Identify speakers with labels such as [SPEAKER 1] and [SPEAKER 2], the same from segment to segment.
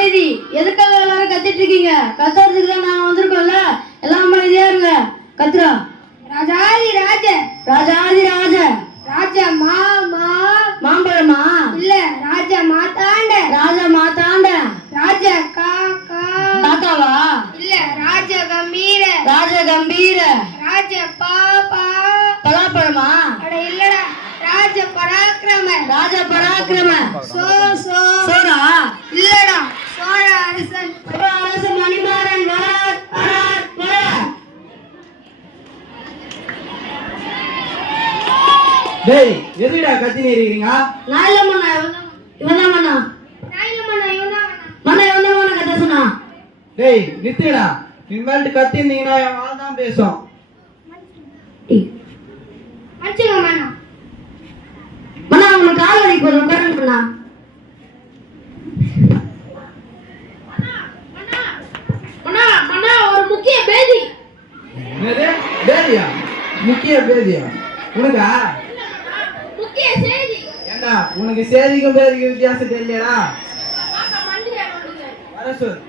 [SPEAKER 1] அமைதி. எதுக்காக எல்லாரும் கத்திட்டு இருக்கீங்க? கத்துறதுக்கு தான் நாங்க வந்திருக்கோம்ல. எல்லாம் அமைதியா இருங்க. கத்துறா. ராஜாதி ராஜ, ராஜாதி ராஜ, ராஜ மாம்பழமா இல்ல, ராஜ மாதாண்ட, ராஜ மாதாண்ட, ராஜ காக்காவா இல்ல, ராஜ கம்பீர, ராஜ கம்பீர, ராஜ பலாப்பழமா அட இல்லடா, ராஜ பராக்கிரம, ராஜ பராக்கிரம, சோரா இல்லடா, சோழ அரசன், அரசன் மணிமாறன் வரார் வரார் வரார்.
[SPEAKER 2] டேய் எதுடா கத்தினி இருக்கீங்க?
[SPEAKER 1] நான் இல்ல மண்ணா, இவன் தான் மண்ணா. நான் இல்ல மண்ணா, இவன் தான் மண்ணா. இவன் தான் மண்ணா கத்த சொன்னா.
[SPEAKER 2] டேய் நித்துடா, இனிமேல் கத்தினீங்கன்னா என் வாள் தான் பேசும்.
[SPEAKER 1] அடிச்சுங்க மண்ணா. மண்ணா உங்களுக்கு கால் வலி போதும், உட்காருங்க மண்ணா. மண்ணா ஒரு முக்கிய பேதி.
[SPEAKER 2] என்னது பேதியா? முக்கிய பேதியா உனக்கா?
[SPEAKER 1] முக்கிய செய்தி.
[SPEAKER 2] ஏண்டா உனக்கு சேதிக்கும் பேதிக்கும் வித்தியாசம் தெரியலடா. வர சொல்.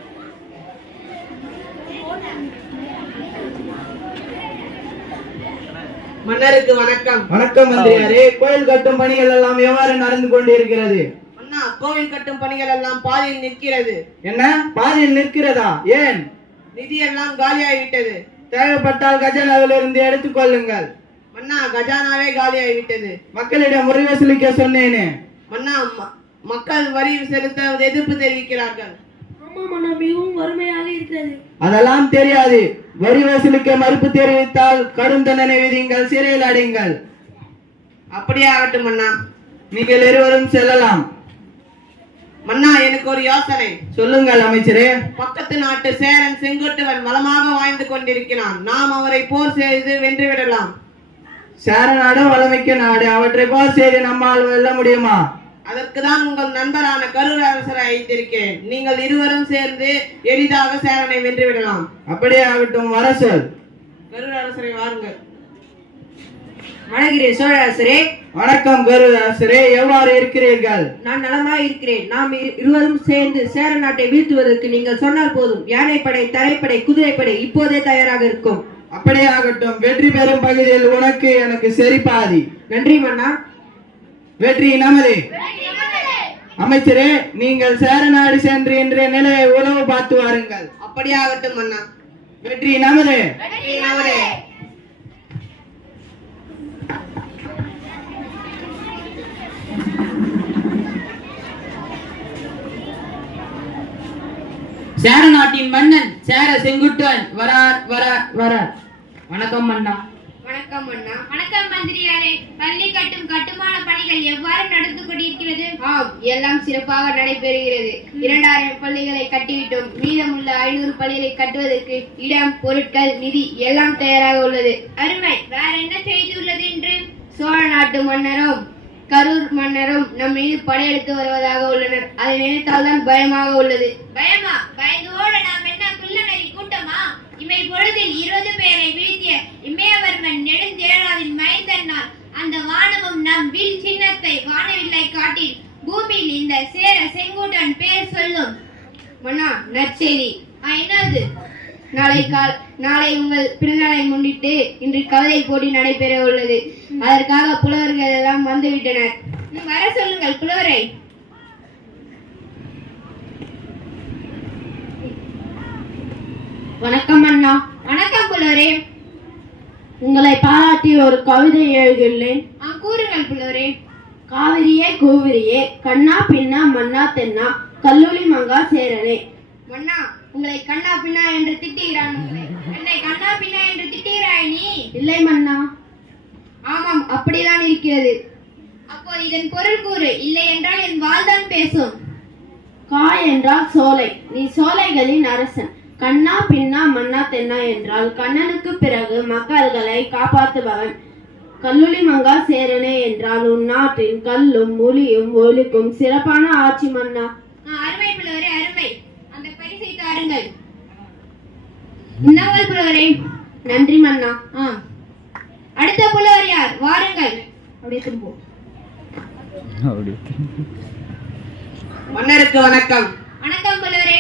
[SPEAKER 3] மன்னருக்கு வணக்கம்.
[SPEAKER 2] வணக்கம் மந்திரியாரே. கோயில் கட்டும் பணிகள் எல்லாம் எவ்வாறு நடந்து கொண்டிருக்கிறது?
[SPEAKER 3] அண்ணா, கோவில் கட்டும் பணிகள் எல்லாம் பாதியில் நிற்கிறது.
[SPEAKER 2] என்ன பாதியில் நிற்கிறதா? ஏன்?
[SPEAKER 3] நிதி எல்லாம் காலியாகிவிட்டது.
[SPEAKER 2] தேவைப்பட்டால் கஜானாவிலிருந்து எடுத்துக் கொள்ளுங்கள்.
[SPEAKER 3] மன்னா, கஜானாவே காலியாகிவிட்டது.
[SPEAKER 2] மக்களிடம் முறை வசூலிக்க சொன்னேனே.
[SPEAKER 3] மன்னா, மக்கள் வரி செலுத்த எதிர்ப்பு தெரிவிக்கிறார்கள்.
[SPEAKER 1] ஆமா மன்னா, மிகவும் வறுமையாக இருக்கிறது.
[SPEAKER 2] அதெல்லாம் தெரியாது. வரி வசூலிக்க மறுப்பு தெரிவித்தால் கடும் தண்டனை விதிங்கள், சிறையில் அடையுங்கள்.
[SPEAKER 3] அப்படியே ஆகட்டும் மன்னா.
[SPEAKER 2] நீங்கள் இருவரும் செல்லலாம்.
[SPEAKER 3] மன்னா, எனக்கு ஒரு யோசனை.
[SPEAKER 2] சொல்லுங்கள் அமைச்சரே.
[SPEAKER 3] பக்கத்து நாட்டு சேரன் செங்குட்டுவன் வளமாக வாழ்ந்து கொண்டிருக்கிறான். நாம் அவரை போர் செய்து வென்றுவிடலாம்.
[SPEAKER 2] சேர நாடு வளமிக்க நாடு, அவற்றை போர் செய்து நம்மால் வெல்ல முடியுமா?
[SPEAKER 3] அதற்கு தான் உங்கள் நண்பரான கரூர் அரசரை அழைத்திருக்கேன். நீங்கள் இருவரும் சேர்ந்து எளிதாக சேரனை வென்றுவிடலாம்.
[SPEAKER 2] அப்படியே ஆகட்டும், வர சொல்.
[SPEAKER 3] கரூர் அரசரை வாருங்கள்.
[SPEAKER 4] வணங்குகிறேன் சோழரசரே.
[SPEAKER 2] வணக்கம் கரூர் அரசரே, எவ்வாறு இருக்கிறீர்கள்?
[SPEAKER 4] நான் நலமாய் இருக்கிறேன். நாம் இருவரும் சேர்ந்து சேர நாட்டை வீழ்த்துவதற்கு நீங்கள் சொன்னால் போதும். யானைப்படை, தரைப்படை, குதிரைப்படை இப்போதே தயாராக இருக்கும்.
[SPEAKER 2] அப்படியே ஆகட்டும். வெற்றி பெறும் பகுதியில் உனக்கு எனக்கு சரி பாதி.
[SPEAKER 4] நன்றி மன்னா.
[SPEAKER 2] வெற்றி நமது. அமைச்சரே, நீங்கள் சேர நாடு சென்று இன்றைய நிலையை உளவு பார்த்து வாருங்கள்.
[SPEAKER 3] அப்படியே ஆகட்டும் மன்னா.
[SPEAKER 2] வெற்றி நமது.
[SPEAKER 5] சேர நாட்டின் மன்னன் சேர செங்குட்டுவன் வரார் வரார் வரார். வணக்கம் மன்னா.
[SPEAKER 1] வணக்கம் அண்ணா. வணக்கம் மந்திரியாரே. பள்ளி கட்டும் கட்டுமான பணிகள் எவ்வாறு நடந்து கொண்டிருக்கிறது? ஆம், எல்லாம் சிறப்பாக நடைபெறுகிறது. 2000 பள்ளிகளை கட்டிவிட்டோம். மீதமுள்ள 500 பள்ளிகளை கட்டுவதற்கு இடம், பொருட்கள், நிதி எல்லாம் தயாராக உள்ளது. அருமை. வேற என்ன செய்துள்ளது என்று? சோழ நாட்டு மன்னரும் கரூர் மன்னரும் நம் மீது படையெடுத்து வருவதாக உள்ளனர். அதை நினைத்தால் தான் பயமாக உள்ளது. பயமா? பயந்தோடு நாம் என்ன குள்ளநரி கூட்டமா? இமை பொழுதில் 20 பேரை வீழ்த்திய இமயவர்மன் நெடுஞ்சேரலாவின் மைந்தனால் அந்த வானமும் நம் வில் சின்னத்தை வானவில்லை காட்டி பூமியில் இந்த சேர செங்குட்டுவன் பேர் சொல்லும். மன்னா, நற்செய்தி. என்னது? நாளை உங்கள் பிறந்தநாளை முன்னிட்டு இன்று கவிதை போட்டி நடைபெற உள்ளது. அதற்காக புலவர்கள் எல்லாம் வந்துவிட்டனர். வர சொல்லுங்கள் புலவரை. வணக்கம் அண்ணா. வணக்கம் புலவரே.
[SPEAKER 6] உங்களை பாராட்டி ஒரு கவிதை எழுதியுள்ளேன்.
[SPEAKER 1] கூறுங்கள் புலவரே.
[SPEAKER 6] காவிரியே கூவிரியே, கண்ணா பின்னா மன்னா தென்னா, கல்லூலி மங்கா சேரனே.
[SPEAKER 1] மன்னா, உங்களை கண்ணா பின்னா என்று திட்டுகிறான். என்னை கண்ணா பின்னா என்று திட்டுகிறாய் நீ?
[SPEAKER 6] இல்லை மன்னா.
[SPEAKER 1] ஆமாம், அப்படிதான் இருக்கிறது. அப்போது இதன் பொருள் கூறு. இல்லை என்றால் என் வாழ்தான் பேசும்.
[SPEAKER 6] காய் என்றால் சோலை, நீ சோலைகளின் அரசன். கண்ணா பின்னா மன்னா தென்னா என்றால் கண்ணனுக்கு பிறகு மக்கள்களை காப்பாற்றுபவன். கல்லுளி மங்கா சேரனே என்றால் உன் நாட்டின் கல்லும் ஒளியும் ஒலிக்கும் சிறப்பான ஆட்சி மன்னா.
[SPEAKER 1] அருமை புலவரே, அருமை. அந்த பரிசை தாருங்கள். இந்தாங்கள் புலவரே.
[SPEAKER 6] நன்றி மன்னா.
[SPEAKER 1] அடுத்த புலவர் யார்? வாருங்கள். அப்படியே திரும்புவோம்.
[SPEAKER 3] மன்னருக்கு வணக்கம்.
[SPEAKER 1] வணக்கம் புலவரே.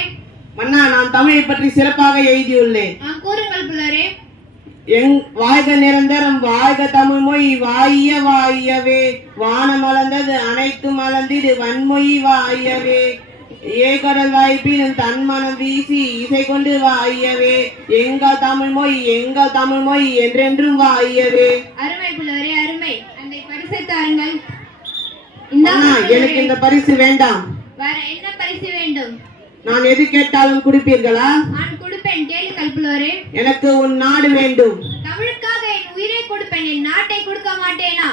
[SPEAKER 3] மன்னா, நான் தமிழை பற்றி சிறப்பாக எழுதியுள்ளேன்.
[SPEAKER 1] கூறுங்கள் புலவரே.
[SPEAKER 3] வாழ்க நிரந்தரம் வாழ்க தமிழ் மொழி வாய வாயவே வானம் மலர்ந்தது அனைத்து மலர்ந்திடு வன்மொழி வாயவே ஏகடல் வாய்ப்பினும் தன் மனம் வீசி இசை கொண்டு வாயவே எங்கள் தமிழ் மொழி என்றென்றும் வாயவே.
[SPEAKER 1] அருமை புலவரே, அருமை. அந்த பரிசை தாருங்கள்.
[SPEAKER 3] அண்ணா, எனக்கு இந்த பரிசு வேண்டாம்.
[SPEAKER 1] வேற என்ன பரிசு வேண்டும்?
[SPEAKER 3] நான் எது கேட்டாலும் கொடுப்பீர்களா?
[SPEAKER 1] நான் கொடுப்பேன், கேளுங்கள் புலவரே.
[SPEAKER 3] எனக்கு உன் நாடு வேண்டும்.
[SPEAKER 1] தமிழுக்காக என் உயிரை கொடுப்பேன், என் நாட்டை கொடுக்க மாட்டேனா?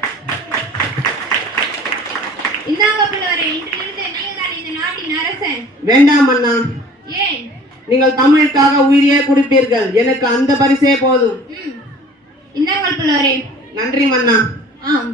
[SPEAKER 1] இந்தாங்க புலவரே, இன்றிலிருந்து நீங்கள் தான் இந்த நாட்டின் அரசன்.
[SPEAKER 3] வேண்டாம் அண்ணா.
[SPEAKER 1] ஏன்?
[SPEAKER 3] நீங்கள் தமிழுக்காக உயிரையே கொடுப்பீர்கள், எனக்கு அந்த பரிசே போதும்.
[SPEAKER 1] இந்தாங்கள் புலவரே.
[SPEAKER 3] நன்றி மன்னா.
[SPEAKER 1] ஆம்.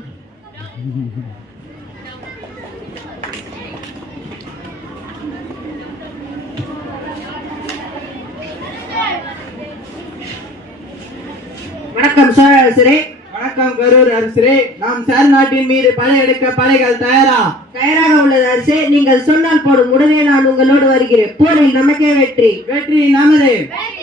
[SPEAKER 4] வணக்கம் சோழ அரசரே.
[SPEAKER 2] வணக்கம் கரூர் அரசரே. நாம் சேர நாட்டின் மீது படையெடுக்க படைகள் தயாரா?
[SPEAKER 4] தயாராக உள்ளது அரசே. நீங்கள் சொன்னால் போடும், உடனே நான் உங்களோடு வருகிறேன். போரில் நமக்கே வெற்றி.
[SPEAKER 2] வெற்றி நமதே.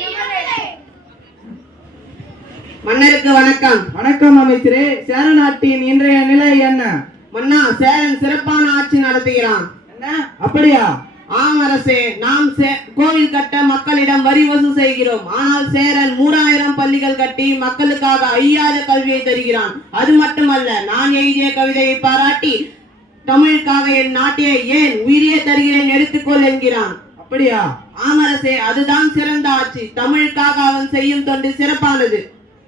[SPEAKER 3] மன்னருக்கு வணக்கம்.
[SPEAKER 2] வணக்கம் அமைச்சரே. சேர நாட்டின் இன்றைய நிலை என்ன?
[SPEAKER 3] மன்னா, சேரன் சிறப்பான ஆட்சி நடத்துகிறான்.
[SPEAKER 2] என்ன, அப்படியா?
[SPEAKER 3] ஆம் அரசே, நாம் கோவில் கட்ட மக்களிடம் வரி வசூல் செய்கிறோம். ஆனால் சேரன் 3000 பள்ளிகள் கட்டி மக்களுக்காக ஐயாத கல்வியை தருகிறான். அது மட்டுமல்ல, நான் எழுதிய கவிதையை பாராட்டி தமிழுக்காக என் நாட்டையே ஏன் உயிரியே தருகிறேன் எடுத்துக்கொள் என்கிறான்.
[SPEAKER 2] அப்படியா?
[SPEAKER 3] ஆம் அரசே, அதுதான் சிறந்த ஆட்சி. தமிழுக்காக அவன் செய்யும் தொண்டு சிறப்பானது.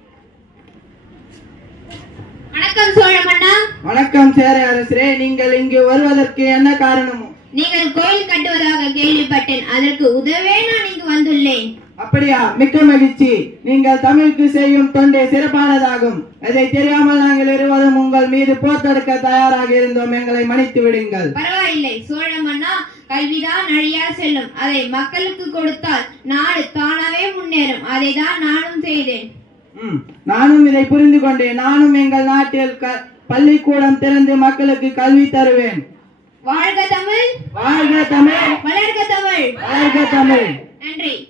[SPEAKER 1] வணக்கம் சோழ மன்னா.
[SPEAKER 2] வணக்கம் சேர அரசரே. நீங்கள் இங்கு வருவதற்கு என்ன காரணம்?
[SPEAKER 1] நீங்கள் கோயில் கட்டுவதாக கேள்விப்பட்டேன், அதற்கு உதவே நான் இங்கு வந்துள்ளேன்.
[SPEAKER 2] அப்படியா? மிக்க மகிழ்ச்சி. நீங்கள் தமிழுக்கு செய்யும் தொண்டை சிறப்பானதாகும். அதை தெரியாமல் நாங்கள் இருவரும் உங்கள் மீது போர் தொடுக்க தயாராக இருந்தோம். எங்களை மன்னித்து விடுங்கள்.
[SPEAKER 1] பரவாயில்லை சோழ மன்னா, கல்விதான் அழியா செல்லும். அதை மக்களுக்கு கொடுத்தால் நாடு தானாவே முன்னேறும். அதை தான் நானும் செய்தேன்.
[SPEAKER 2] நானும் இதை புரிந்து கொண்டேன். நானும் எங்கள் நாட்டில் பள்ளிக்கூடம் திறந்து மக்களுக்கு கல்வி தருவேன்.
[SPEAKER 1] வாழ்க தமிழ்,
[SPEAKER 2] வாழ்க தமிழ்,
[SPEAKER 1] வளர்க தமிழ்.
[SPEAKER 2] வளர்க தமிழ்.
[SPEAKER 1] நன்றி.